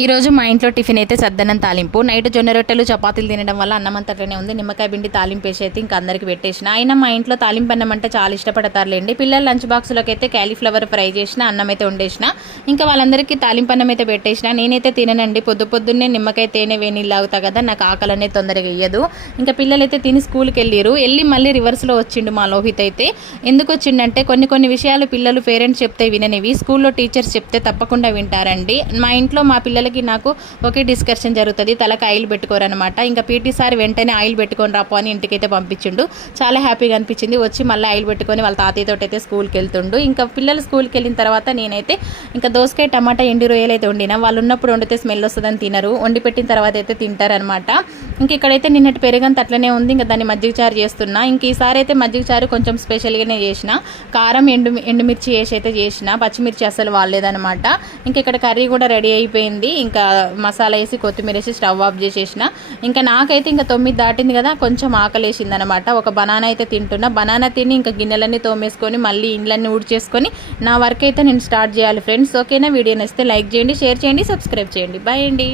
ఈరోజు మా ఇంట్లో టిఫిన్ అయితే సద్దన్నం తాలింపు. నైట్ జొన్న రొట్టెలు చపాతీలు తినడం వల్ల అన్నం అంతట్లోనే ఉంది. నిమ్మకాయ పిండి తాలింపు వేసి అయితే ఇంకా అందరికి పెట్టేసిన. అయినా మా ఇంట్లో తాలింపు అన్నం అంటే చాలా ఇష్టపడతారులేండి. పిల్లల లంచ్ బాక్స్లోకి అయితే క్యాలీఫ్లవర్ ఫ్రై చేసిన, అన్నం అయితే వండేసిన. ఇంకా వాళ్ళందరికీ తాలింపు అన్నం అయితే పెట్టేసిన. నేనైతే తిననండి, పొద్దున్నే నిమ్మకాయ తేనె వేణీళ్ళు అవుతా కదా, నాకు ఆకలి అనేది తొందరగా వేయదు. ఇంకా పిల్లలైతే తిని స్కూల్కి వెళ్ళి మళ్ళీ రివర్స్లో వచ్చిండు మా లోహిత్ అయితే. ఎందుకు వచ్చిండంటే కొన్ని విషయాలు పిల్లలు పేరెంట్స్ చెప్తే విననివి, స్కూల్లో టీచర్స్ చెప్తే తప్పకుండా వింటారండి. మా ఇంట్లో మా పిల్లలకి నాకు ఒకే డిస్కషన్ జరుగుతుంది, తలకు ఆయిల్ పెట్టుకోరనమాట. ఇంకా పీటీ సార్ వెంటనే ఆయిల్ పెట్టుకొని రాపో అని ఇంటికైతే పంపించిండు. చాలా హ్యాపీగా అనిపించింది. వచ్చి మళ్ళీ ఆయిల్ పెట్టుకొని వాళ్ళ తాతయ్యతో అయితే స్కూల్కి వెళ్తుండు. ఇంకా పిల్లలు స్కూల్కి వెళ్ళిన తర్వాత నేనైతే ఇంకా దోసకాయ టమాటా ఎండు రొయ్యలు అయితే వండినా. వాళ్ళు ఉన్నప్పుడు వండితే స్మెల్ వస్తుందని తినరు, వండి పెట్టిన తర్వాత అయితే తింటారనమాట. ఇంక ఇక్కడైతే నిన్నటి పెరుగంత అట్లనే ఉంది, ఇంకా దాన్ని మజ్జిగ చారు చేస్తున్నా. ఇంక ఈసారి అయితే మజ్జిగ చారు కొంచెం స్పెషల్గానే చేసిన. కారం ఎండుమిర్చి వేసి అయితే చేసిన, పచ్చిమిర్చి అసలు వాడలేదనమాట. ఇంక ఇక్కడ కర్రీ కూడా రెడీ అయిపోయింది. ఇంకా మసాలా వేసి కొత్తిమీర వేసి స్టవ్ ఆఫ్ చేసేసిన. ఇంకా నాకైతే ఇంకా 9 దాటింది కదా, కొంచెం ఆకలేసింది అనమాట. ఒక బనానా అయితే తింటున్నా. బనానా తిని ఇంకా గిన్నెలన్నీ తోమేసుకొని మళ్ళీ ఇండ్లన్నీ ఊడ్చేసుకొని నా వర్క్ అయితే నేను స్టార్ట్ చేయాలి ఫ్రెండ్స్. ఓకేనా? వీడియో నచ్చితే లైక్ చేయండి, షేర్ చేయండి, సబ్స్క్రైబ్ చేయండి. బాయ్ అండి.